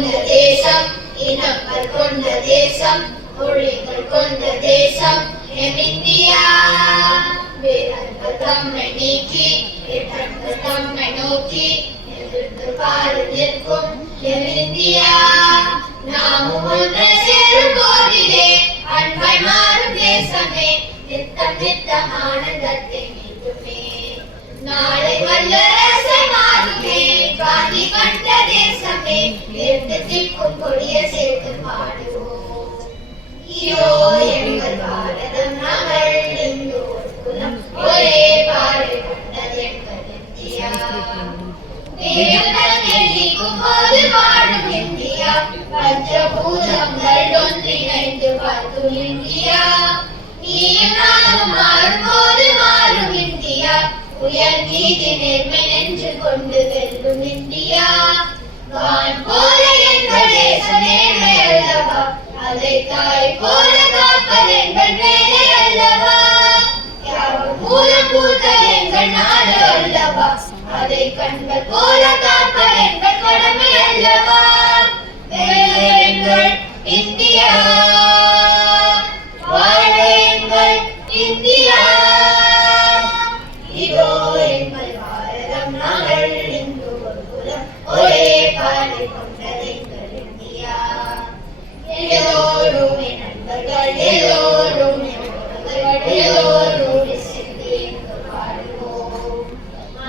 கொண்ட தேசம், இனங்கள் கொண்ட தேசம், மொழிகள் கொண்ட தேசம் எம் இந்தியா. வீரர்கள் தம்மை நீக்கி இட்டங்கள் தம்மை நோக்கி எதிர்த்து பாரு நிற்கும் எம் இந்தியா. நாமும் ஒன்று சேரும் போதிலே அன்பை மாறும் தேசமே, நித்தம் நித்தம் ஆனந்தத்தை நீட்டுமே. நாளை வல்லரசை மாறுமே காந்தி கண்ட தேசமே, எடுத்து திக்கும் கொடிய சேர்த்து பாடுவோம். இதோ எங்கள் பாரதம் நாங்கள் எல்லோர் குலம், ஒரே பாறை கொண்டது எங்கள் இந்தியா. நீக்கும் போது வாழும் இந்தியா, பஞ்சபூதங்கள் ஒன்றிணைந்து வாழ்த்தும் இந்தியா. நீயும் நானும் மாறும் போது மாறும் இந்தியா, உயர் நீதி நேர்மை நின்று கொண்டு வெல்லும் இந்தியா. வான் போல எங்கள் தேசம் நேர்மை அல்லவா, அதை தாய் போல காப்பது எங்கள் வேலை அல்லவா. யாரும் மூலம் பூத்தது எங்கள் நாடு அல்லவா, அதை கண்கள் போல காப்பது எங்கள் கடமை அல்லவா. எங்கள் இந்தியா, வாழ எங்கள் இந்தியா. இதோ எங்கள் பாரதம் நாங்கள் இந்து ஒரு குலம், ஒரே பாதை கொண்டது எங்கள் இந்தியா. எல்லோரும் நண்பர்கள், எல்லோரும் எல்லோரும் சேர்ந்து எங்கள் பாடுவோம்.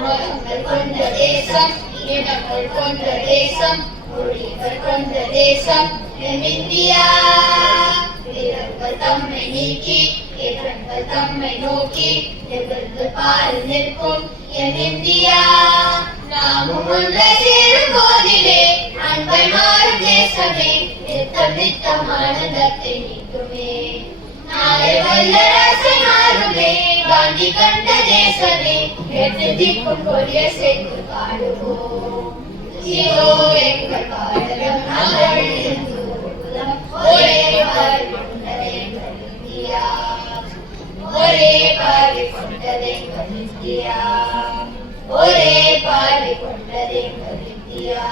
மதங்கள் கொண்ட தேசம், இனங்கள் கொண்ட தேசம், மொழிகள் கொண்ட தேசம் எம் இந்தியா. வீரர்கள் தம்மை நீக்கி இகழ்கள் தம்மை நோக்கி எதிர்த்து பாரு நிற்கும் எம் இந்தியா. நாமும் ஒன்று சேரும் போதிலே அன்பை மாறும் தேசமே, நித்தம் நித்தம் ஆனந்தத்தை நீக்குமே. நாளை வல்லரசை மாறுமே காந்தி கண்ட தேசமே, எடுத்து திக்கும் கொடிய சேர்த்து பாடுவோம். இதோ எங்கள் பாரதம் நாங்கள் இந்து ஒரு குலம், ஒரே பாறை கொண்டது எங்கள் இந்தியா. ஒரே பாறை கொண்டது எங்கள் இந்தியா, ஒரே பாறை கொண்டது எங்கள் இந்தியா.